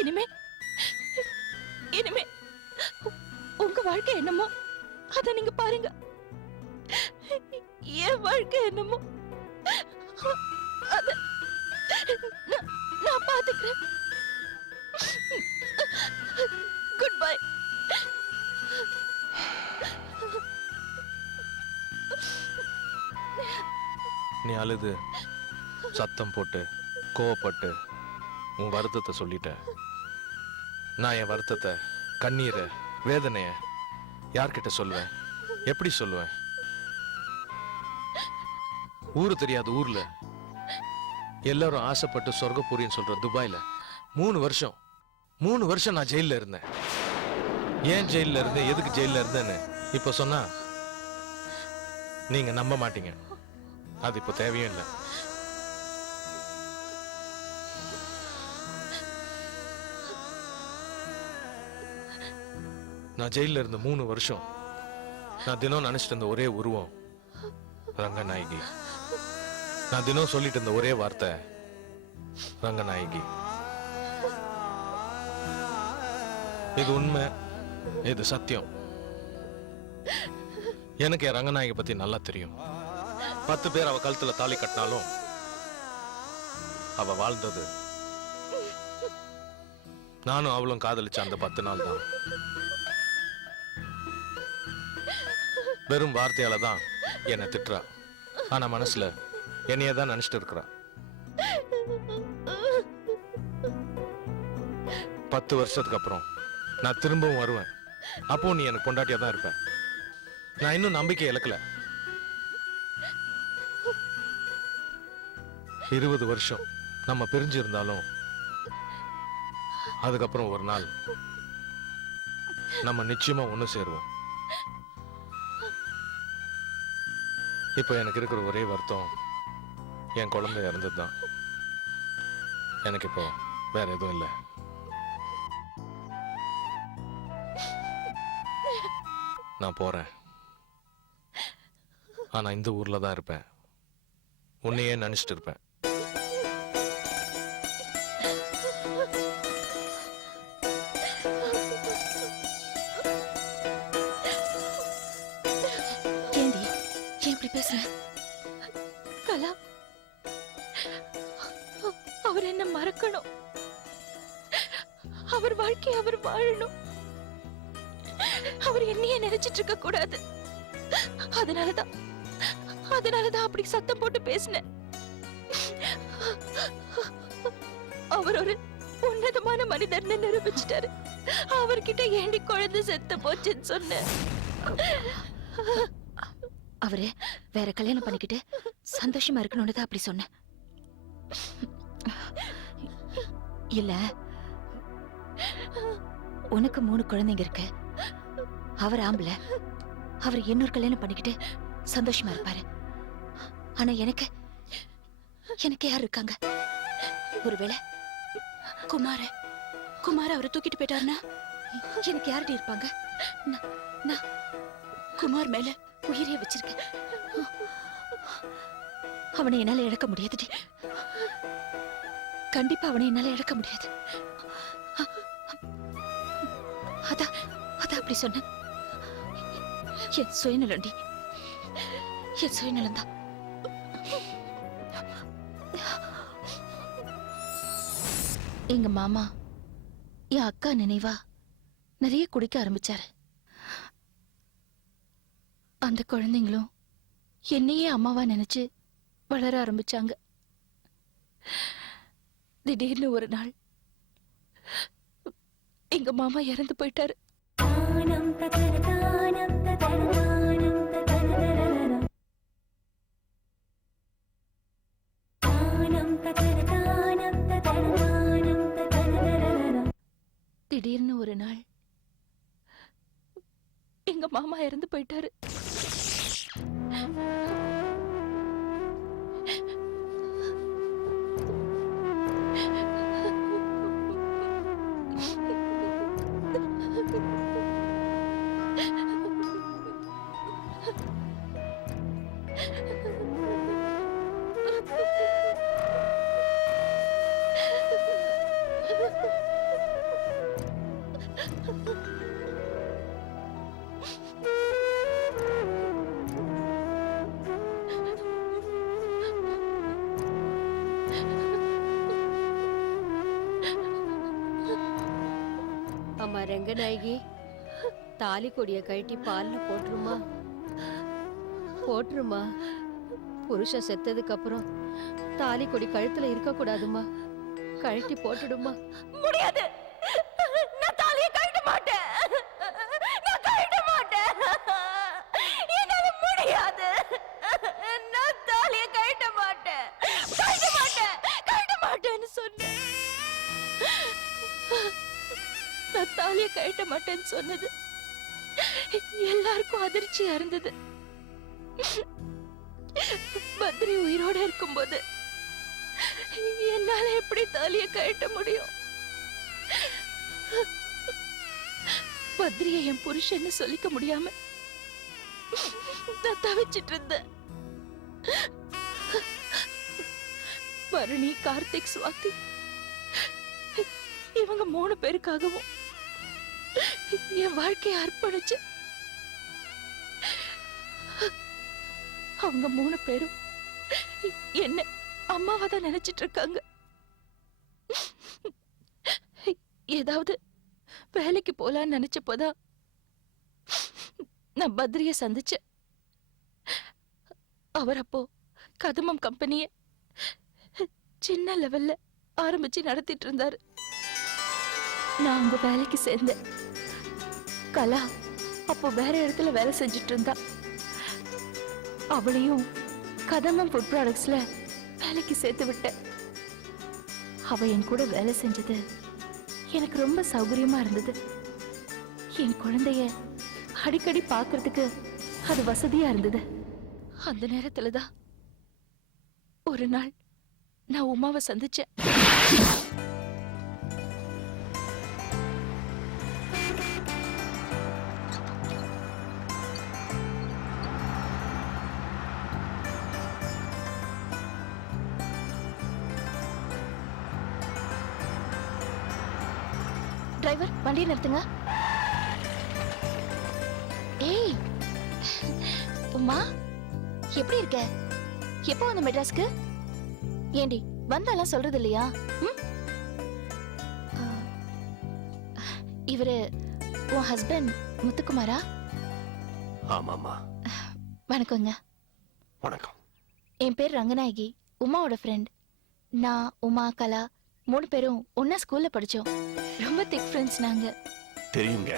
இனிமே இனிமே உங்க வாழ்க்கை என்னமோ அத நீங்க பாருங்க. என் வாழ்க்கை என்னமோ அத நான் பாத்துக்கிறேன். Good bye. நீ அழுது சத்தம் போட்டு கோவப்பட்டு உன் வருத்தத்தை சொல்லிட்ட. நான் என் வருத்தத்தை, கண்ணீரை, வேதனைய யார்கிட்ட சொல்லுவேன்? எப்படி சொல்லுவேன்? ஊரு தெரியாத ஊர்ல எல்லாரும் ஆசைப்பட்டு சொர்க்கபூரின்னு சொல்ற துபாயில 3 வருஷம் நான் ஜெயில இருந்தேன். ஏன் ஜெயில இருந்தேன், எதுக்கு ஜெயில இருந்தேன்னு இப்ப சொன்னா நீங்க நம்ப மாட்டீங்க. அது இப்ப தேவையும் இல்லை. நான் ஜெயில இருந்த 3 வருஷம் நான் தினம் நினைச்சிட்டு இருந்த ஒரே உருவம் ரங்கநாயகி. நான் தினம் சொல்லிட்டு இருந்த ஒரே வார்த்தை ரங்கநாயகி. இது உண்மை, இது சத்தியம். எனக்கு என் ரங்கநாயகி பத்தி நல்லா தெரியும். 10 பேர் அவ கழுத்துல தாலி கட்டினாலும் அவ வாழ்ந்தது நானும் அவளும் காதலிச்ச அந்த 10 நாள் தான். வெறும் வார்த்தையால தான் என்னை திட்டுறா, ஆனா மனசுல என்னையே தான் நினைச்சிட்டு இருக்கிறா. 10 வருஷத்துக்கு அப்புறம் நான் திரும்பவும் வருவேன். அப்போ நீ எனக்கு பொண்டாட்டியா தான் இருப்ப. நான் இன்னும் நம்பிக்கை இழக்கல. 20 வருஷம் நம்ம பிரிஞ்சு இருந்தாலும் அதுக்கப்புறம் ஒரு நாள் நம்ம நிச்சயமா ஒண்ணு சேருவோம். இப்போ எனக்கு இருக்கிற ஒரே வருத்தம் என் குழந்தை இறந்தது தான். எனக்கு இப்போ வேற எதுவும் இல்லை. நான் போறேன். ஆனா இந்த ஊர்ல தான் இருப்பேன். உன்னையே நினைச்சிட்டு இருப்பேன். ஏண்டி ஏன் இப்படி பேசுற? கலா, அவர் என்ன மறக்கணும். அவர் வாழ்க்கையை அவர் வாழணும். அவர் என்னையே நினைச்சிட்டு இருக்க கூடாது. அதனாலதான் அப்படி சத்தம் போட்டு பேசினேன். அவர் ஒரு உன்னதமான மனிதர்னு நிரூபிச்சிட்டாரு. அவர்கிட்ட ஏண்டி குழந்தை செத்து போச்சுன்னு சொன்னேன். அவரு வேற கல்யாணம் பண்ணிக்கிட்டு சந்தோஷமா இருக்கணும்னு தான் அப்படி சொன்னேன். இல்ல, உனக்கு 3 குழந்தைங்க இருக்கு. அவர் ஆம்பளை. அவர் இன்னொரு கல்யாணம் பண்ணிக்கிட்டு சந்தோஷமா இருப்பாரு. ஆனா எனக்கு யார் இருக்காங்க? ஒருவேளை குமார அவரை தூக்கிட்டு போயிட்டாருன்னா எனக்கு யார்டி இருப்பாங்க? நான் குமார் மேல உயிரே வச்சிருக்கேன். அவனை என்னால இழக்க முடியாதுடி. கண்டிப்பா அவனை என்னால இழக்க முடியாது. அதான் அப்படி சொன்ன. என் சுயநலம்டி, என் சுயநலம் தான். எங்க மாமா என் அக்கா நினைவா நிறைய குடிக்க ஆரம்பிச்சாரு. அந்த குழந்தைங்களும் என்னையே அம்மாவா நினைச்சு வளர ஆரம்பிச்சாங்க. திடீர்னு ஒரு நாள் எங்க மாமா இறந்து போயிட்டாரு. திடீர்னு ஒரு நாள் எங்க மாமா இறந்து போயிட்டாரு. ரங்கநாயகி, தாலி கொடிய கழட்டி பால்ல போட்டுருமா, போட்டுருமா. புருஷன் செத்ததுக்கு அப்புறம் தாலி கொடி கழுத்துல இருக்க கூடாதுமா, கழட்டி போட்டுடுமா. முடியாது, நான் தாலியை கழட்ட மாட்டேன், நான் கழட்ட மாட்டேன், என்னால முடியாது, நான் தாலியை கழட்ட மாட்டேன், கழட்ட மாட்டேன், கழட்ட மாட்டேன்னு சொன்னேன். நான் தாலியை கழட்ட மாட்டேன்னு சொன்னது எல்லாருக்கும் அதிர்ச்சியா இருந்தது. பத்ரி உயிரோட இருக்கும்போது என்னால எப்படி தாலியை கழட்ட முடியும்? பத்ரியை என் புருஷன்னு சொல்லிக்க முடியாம நான் தவிச்சிட்டு இருந்தேன். பரணி, கார்த்திக், சுவாதி இவங்க 3 பேருக்காகவும் என் வாழ்க்கையை அர்ப்பணிச்சு அவங்க 3 பேரும் என்ன அம்மாவா தான் நினைச்சிட்டு இருக்காங்க. ஏதாவது வேலைக்கு போலான்னு நினைச்சப்போதான் நான் பத்ரிய சந்திச்சேன். அவர் அப்போ கதமம் கம்பெனிய சின்ன லெவல்ல ஆரம்பிச்சு நடத்திட்டு இருந்தாரு. நான் அங்க வேலைக்கு சேர்ந்தேன். கலா அப்போ வேற இடத்துல வேலை செஞ்சுட்டு இருந்தா. அவளையும் கதமம் ஃபுட் ப்ராடக்ட்ஸ்ல வேலைக்கு சேர்த்து விட்டேன். அவ என் கூட வேலை செஞ்சது எனக்கு ரொம்ப சௌகரியமா இருந்தது. என் குழந்தைய அடிக்கடி பார்க்கிறதுக்கு அது வசதியா இருந்தது. அந்த நேரத்துலதான் ஒரு நாள் நான் உமாவை சந்திச்சேன். டிரைவர், வண்டியை நிறுத்துங்க. ஏய் உமா, எப்படி இருக்க? எப்போ வந்த மெட்ராஸ்க்கு? ஏண்டி வந்தாலாம் சொல்றது இல்லையா? இவரு உன் ஹஸ்பண்ட் முத்துக்குமாரா? ஆமாமா. வணக்கங்க. வணக்கம். என் பேர் ரங்கநாயகி, உமாவோட ஃப்ரெண்ட். நான், உமா, கலா 3 பேரும் ஒன்னா ஸ்கூல்ல படிச்சோம். ரொம்ப திக் ஃப்ரெண்ட்ஸ் நாங்க. தெரியுங்க,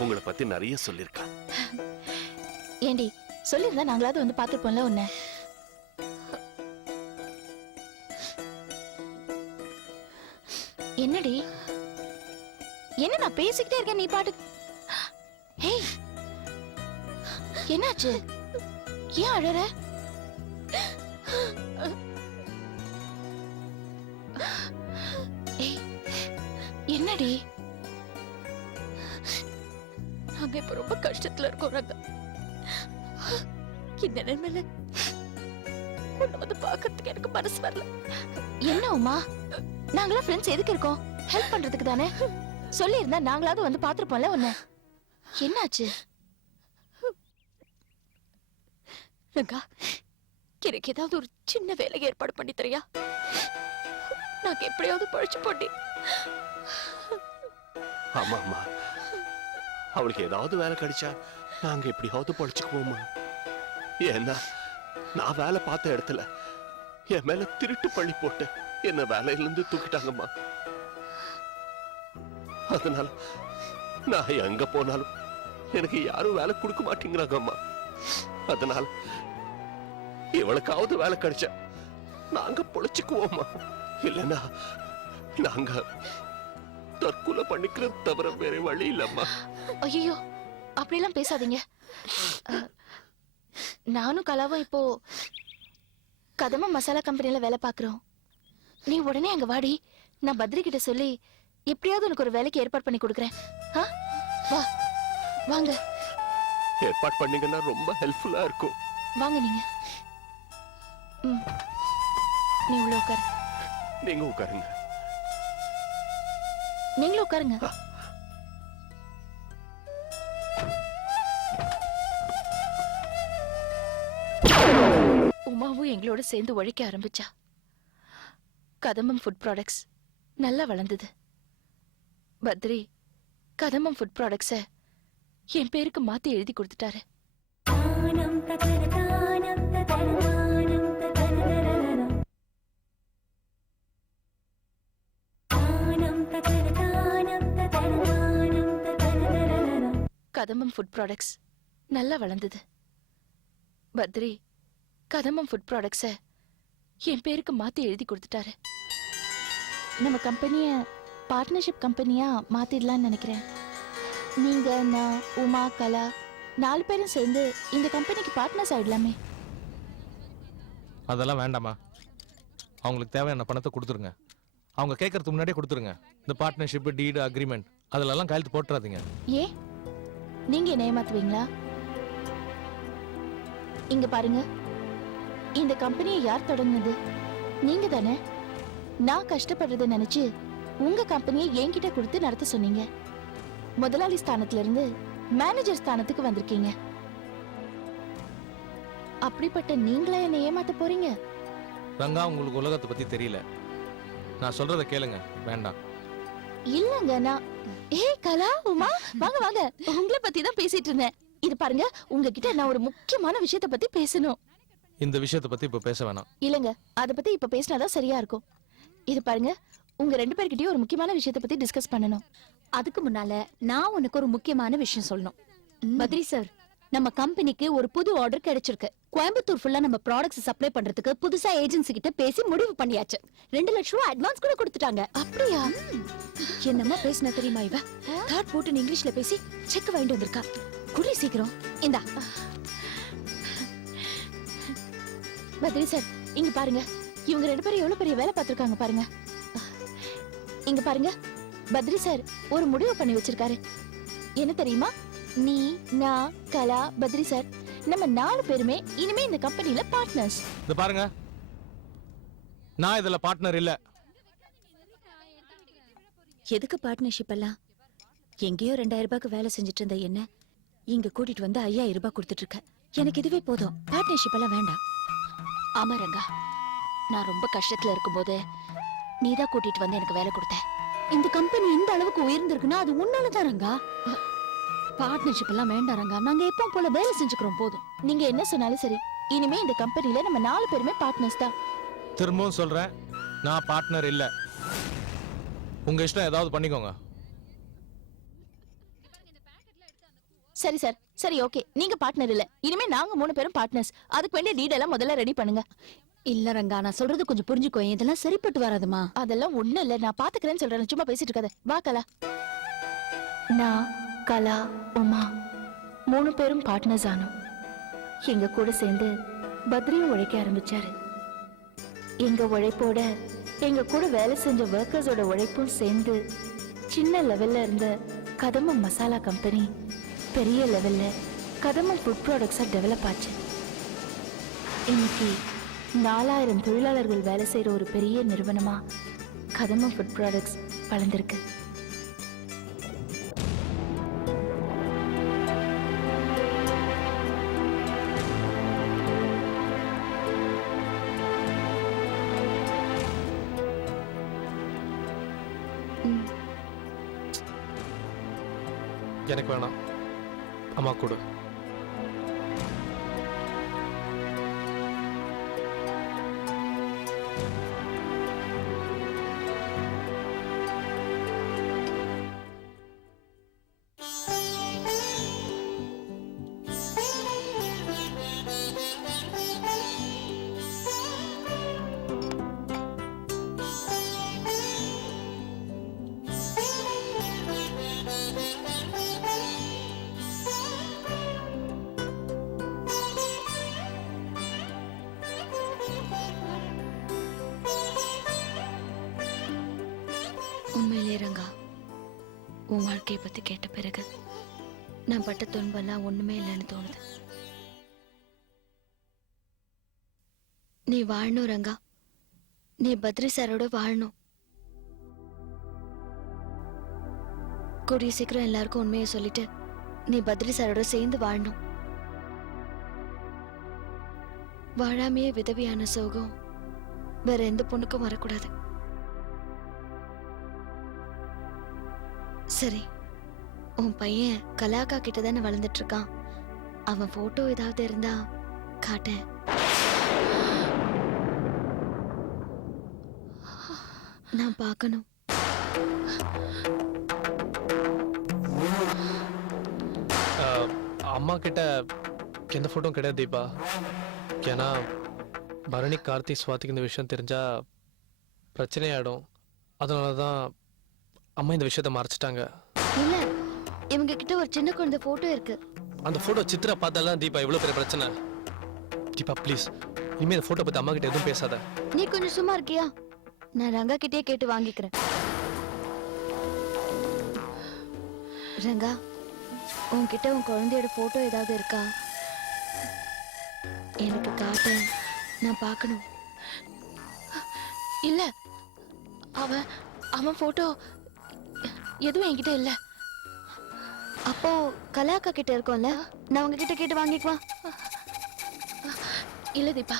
உங்களை பத்தி நிறைய சொல்லிருக்கா. ஏண்டி சொல்லிருந்தா நாங்களாவது வந்து பாத்துருப்போம்ல உன்ன. என்னடி என்ன நான் பேசிக்கிட்டே இருக்கேன், நீ பாட்டு. ஏய் என்னாச்சு? ஏன் அழற? ஏய் என்னடி? நாங்க இப்ப ரொம்ப கஷ்டத்துல இருக்கோம் ரங்கா. இந்த நிலைமையில உன்னை வந்து பாக்கிறதுக்கு எனக்கு மனசு வரல. என்ன உமா, நாங்களாம் ஃப்ரெண்ட்ஸ் எதுக்கு இருக்கோம்? ஹெல்ப் பண்றதுக்கு தானே. சொல்லி இருந்தா நாங்களாவது வந்து பாத்துருப்போம்ல உன்னை. என்னாச்சு ரங்கா? எனக்கு ஏதாவது ஒரு சின்ன வேலை ஏற்பாடு பண்ணி தரியா? நாங்க எப்படியாவது பழிச்சு போட்டி. ஆமா ஆமா, அவளுக்கு ஏதாவது வேலை கிடைச்சா நாங்க எப்படியாவது பழிச்சுக்குவோமா. ஏன்னா நான் வேலை பார்த்த இடத்துல என் மேல திருட்டு பழி போட்டு என்ன வேலையில இருந்து தூக்கிட்டாங்கம்மா. அதனால நான் எங்க போனாலும் எனக்கு யாரும் வேலை கொடுக்க மாட்டேங்கிறாங்கம்மா. அதனால இவளுக்காவது வேலை கிடைச்சா நாங்க பொழைச்சுக்குவோமா. இல்லைன்னா நாங்க தற்கொலை பண்ணிக்கிறது தவிர வேற வழி இல்லம்மா. ஐயோ அப்படியெல்லாம் பேசாதீங்க. நானும் கலாவும் இப்போ கதம மசாலா கம்பெனில வேலை பாக்குறோம். நீ உடனே அங்க வாடி. நான் பத்ரி கிட்ட சொல்லி எப்படியாவது உனக்கு ஒரு வேலைக்கு ஏற்பாடு பண்ணி கொடுக்குறேன். வா வாங்க. ஏற்பாடு பண்ணீங்கன்னா ரொம்ப ஹெல்ப்ஃபுல்லா இருக்கும். வாங்க நீங்க. நீ உள்ள உட்காரு. நீங்க உட்காருங்க. நீங்களும் உட்காருங்க. உமாவும் எங்களோட சேர்ந்து உழைக்க ஆரம்பிச்சா. கதம்பம் ஃபுட் ப்ராடக்ட்ஸ் நல்லா வளர்ந்தது. பத்ரி கதம்பம் ஃபுட் ப்ராடக்ட்ஸை என் பேருக்கு மாத்தி எழுதி கொடுத்துட்டாரு. கதம்பம் ஃபுட் ப்ராடக்ட்ஸ் நல்லா வளர்ந்தது. பத்ரி கதம்பம் ஃபுட் ப்ராடக்ட்ஸை என் பேருக்கு மாத்தி எழுதி கொடுத்துட்டாரு. நம்ம கம்பெனிய பார்ட்னர்ஷிப் கம்பெனியா மாத்திடலாம்னு நினைக்கிறேன். நீங்க, நான், உமா, கலா 4 பேரும் சேர்ந்து இந்த கம்பெனிக்கு பார்ட்னர்ஸ் ஆயிடலாமே. அதெல்லாம் வேண்டாமா? அவங்களுக்கு தேவையான பணத்தை கொடுத்துருங்க. அவங்க கேட்கறதுக்கு முன்னாடியே கொடுத்துருங்க. இந்த பார்ட்னர்ஷிப், டீடு, அக்ரிமெண்ட் அதிலெல்லாம் கையெழுத்து போட்டுறாதீங்க. ஏன் நீங்க என்ன ஏமாத்துவீங்களா? இங்க பாருங்க, இந்த கம்பெனியை யார் தொடங்குனது? நீங்க தானே. நான் கஷ்டப்படுறதை நினைச்சு உங்க கம்பெனியை என்கிட்ட கொடுத்து நடத்த சொன்னீங்க. முதலாளி ஸ்தானத்துல இருந்து மேனேஜர் ஸ்தானத்துக்கு வந்திருக்கீங்க. அப்படிப்பட்ட நீங்களா என்ன ஏமாத்த போறீங்க? ரங்கா, உங்களுக்கு உலகத்தை பத்தி தெரியல. நான் சொல்றத கேளுங்க. வேண்டாம். இல்லங்க, நான் கலா, உமா, வாங்க வாங்க. உங்களை பத்தி தான் பேசிட்டு இருந்தேன். இது பாருங்க, உங்ககிட்ட நான் ஒரு முக்கியமான விஷயத்தை பத்தி பேசணும். இந்த விஷயத்தை பத்தி இப்ப பேச வேணாம். இல்லங்க, அத பத்தி இப்ப பேசினாதான் சரியா இருக்கும். இது பாருங்க, உங்க 2 பேர்கிட்டயும் ஒரு முக்கியமான விஷயத்தை பத்தி டிஸ்கஸ் பண்ணணும். அதுக்கு முன்னால நான் உனக்கு ஒரு முக்கியமான விஷயம் சொல்லணும். பத்ரி சார், நம்ம கம்பெனிக்கு ஒரு புது ஆர்டர் கிடைச்சிருக்கு. கோயம்புத்தூர் ஃபுல்லா நம்ம ப்ராடக்ட்ஸ் சப்ளை பண்றதுக்கு புதுசா ஏஜென்சி கிட்ட பேசி முடிவு பண்ணியாச்சு. 2 லட்சம் ரூபாய் அட்வான்ஸ் கூட கொடுத்துட்டாங்க. அப்படியா? என்னமா பேசினா தெரியுமா இவ? தாட் போட்டு இங்கிலீஷ்ல பேசி செக் வாங்கிட்டு வந்திருக்கா. குடி சீக்கிரம். இந்தா. பத்ரி சார், இங்க பாருங்க, இவங்க 2 பேரும் எவ்வளவு பெரிய வேலை பார்த்திருக்காங்க பாருங்க. இங்க பாருங்க, பத்ரி சார் ஒரு முடிவு பண்ணி வச்சிருக்காரு. என்ன தெரியுமா? நீ, நான், கலா, பத்ரி சார் நம்ம 4 பேருமே இனிமே இந்த கம்பெனில பார்ட்னர்ஸ். இது பாருங்க, நான் இதுல பார்ட்னர் இல்ல. எதுக்கு பார்ட்னர்ஷிப் எல்லாம்? எங்கேயோ 2000 ரூபாய்க்கு வேலை செஞ்சுட்டு இருந்த என்ன இங்க கூட்டிட்டு வந்து 5000 ரூபாய் கொடுத்துட்டு இருக்க. எனக்கு இதுவே போதும். பார்ட்னர்ஷிப் எல்லாம் வேண்டாம். ஆமா ரங்கா, நான் ரொம்ப கஷ்டத்துல இருக்கும்போது நீதான் கூட்டிட்டு வந்து எனக்கு வேலை கொடுத்த. இந்த கம்பெனி இந்த அளவுக்கு உயர்ந்திருக்குன்னா அது உன்னாலதான் ரங்கா. பார்ட்னர்ஷிப் எல்லாம் வேண்டாம் ரங்கா. நாங்க எப்பவும் போல வேலை செஞ்சுக்கிறோம், போதும். நீங்க என்ன சொன்னாலும் சரி, இனிமே இந்த கம்பெனில நம்ம 4 பேருமே பார்ட்னர்ஸ் தான். திரும்பவும் சொல்றேன், நான் பார்ட்னர் இல்ல. உங்க இஷ்டம், ஏதாவது பண்ணிக்கோங்க. சரி சார், சரி, ஓகே. நீங்க பார்ட்னர் இல்ல, இனிமே நாங்க 3 பேரும் பார்ட்னர்ஸ். அதுக்கு வேண்டிய டீடைலா முதல்ல ரெடி பண்ணுங்க. இல்ல ரங்கா, நான் சொல்றது கொஞ்சம் புரிஞ்சுக்கோ. இதெல்லாம் சரிப்பட்டு வராதுமா. அதெல்லாம் ஒண்ணு இல்ல, நான் பாத்துக்கிறேன்னு சொல்றேன். சும்மா பேசிட்டு இருக்காத. வா கலா. நான், கலா, உமா 3 பேரும் பார்ட்னர்ஸ் ஆனோம். எங்க கூட சேர்ந்து பத்ரியும் உழைக்க ஆரம்பிச்சாரு. எங்க உழைப்போட எங்க கூட வேலை செஞ்ச ஒர்க்கர்ஸோட உழைப்பும் சேர்ந்து சின்ன லெவல்ல இருந்த கதம்பம் மசாலா கம்பெனி பெரிய லெவல்ல கதம்பம் ஃபுட் ப்ராடக்ட்ஸா டெவலப் ஆச்சு. இன்னைக்கு 4000 தொழிலாளர்கள் வேலை செய்யற ஒரு பெரிய நிறுவனமா கதம்பம் ஃபுட் ப்ராடக்ட்ஸ் வளர்ந்திருக்கு. எனக்கு வேணாம். அம்மா கொடு. உண்மையிலே ரங்கா, உன் வாழ்க்கையை பத்தி கேட்ட பிறகு நான் பட்ட துன்பெல்லாம் ஒண்ணுமே இல்லைன்னு தோணுது. நீ வாழணும் ரங்கா. நீ பத்ரி சாரோட வாழணும். கூடிய சீக்கிரம் எல்லாருக்கும் உண்மையை சொல்லிட்டு நீ பத்ரி சாரோட சேர்ந்து வாழணும். வாழாமையே விதவியான சோகம் வேற எந்த பொண்ணுக்கும் வரக்கூடாது. சரி, உன் பையன் கலாக்கா கிட்ட தானே வளர்ந்துட்டு இருக்கான். அவன் போட்டோ ஏதாவது இருந்தா காட்டேன். நான் பார்க்கணும். அம்மா கிட்ட எந்த ஃபோட்டோவும் கிடையாது தீபா. ஏன்னா பரணி, கார்த்திக், சுவாதிக்கு இந்த விஷயம் தெரிஞ்சா பிரச்சனையாயிடும். அதனால தான் அம்மா இந்த விஷயத்த மறைச்சிட்டாங்க. இல்ல, இவங்க கிட்ட ஒரு சின்ன குழந்தை போட்டோ இருக்கு. அந்த ஃபோட்டோ சித்ரா பார்த்தாலாம் தீபா இவ்வளோ பெரிய பிரச்சனை. தீபா ப்ளீஸ், இனிமேல் இந்த ஃபோட்டோ பற்றி அம்மா கிட்ட எதுவும் பேசாத. நீ கொஞ்சம் சும்மா இருக்கியா? நான் ரங்கா கிட்டே கேட்டு வாங்கிக்கிறேன். ரங்கா, உன்கிட்ட உன் குழந்தையோட போட்டோ ஏதாவது இருக்கா? எனக்கு காட்ட, நான் பார்க்கணும். இல்ல, அவன் போட்டோ எதுவும் என்கிட்ட இல்ல. அப்போ கலாக்கா கிட்ட இருக்கோம்ல, நான் உங்ககிட்ட கேட்டு வாங்கிக்குவா. இல்ல தீபா,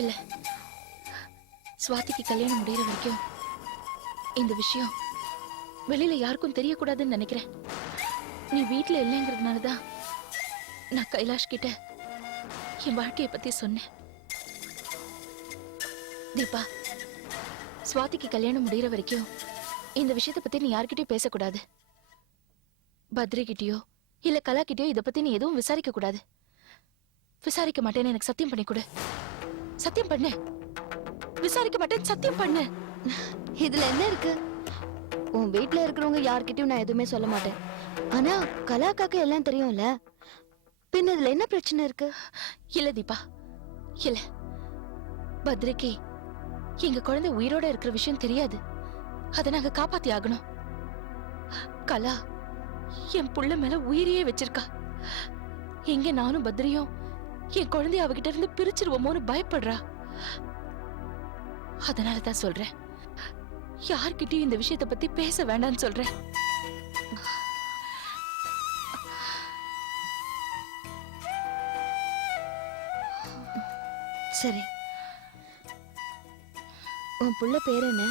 இல்ல. சுவாதிக்கு கல்யாணம் முடியற வரைக்கும் இந்த விஷயம் வெளியில யாருக்கும் தெரியக்கூடாதுன்னு நினைக்கிறேன். நீ வீட்டுல இல்லைங்கிறதுனாலதான் நான் கைலாஷ் கிட்ட என் வாழ்க்கைய பத்தி சொன்னேன். தீபா, சுவாதிக்கு கல்யாணம் முடியற வரைக்கும் இந்த விஷயத்த பத்தி நீ யார்கிட்டயும் பேசக்கூடாது. பத்ரி கிட்டயோ இல்ல கலா கிட்டயோ இத பத்தி நீ எதுவும் விசாரிக்க கூடாது. விசாரிக்க மாட்டேன்னு எனக்கு சத்தியம் பண்ணி கொடு. சத்தியம் பண்ணு. விசாரிக்க மாட்டேன்னு சத்தியம் பண்ணு. இதுல என்ன இருக்கு? உன் வீட்டுல இருக்கிறவங்க யார்கிட்டயும் நான் எதுவுமே சொல்ல மாட்டேன். ஆனா கலாக்காக்கு எல்லாம் தெரியும்ல, பின்ன இதுல என்ன பிரச்சனை இருக்கு? இல்ல தீபா, இல்ல. பத்ரிக்கு எங்க குழந்தை உயிரோட இருக்கிற விஷயம் தெரியாது. அதை நாங்க காப்பாத்தி ஆகணும். கலா என் புள்ள மேல உயிரையே வச்சிருக்கா. எங்க நானும் பத்ரியும் என் குழந்தைய அவகிட்ட இருந்து பிரிச்சிருவோமோன்னு பயப்படுறா. அதனாலதான் சொல்றேன், யார்கிட்டயும் இந்த விஷயத்தை பத்தி பேச வேண்டாம்னு சொல்றேன். சரி, உன் புள்ள பேர் என்ன?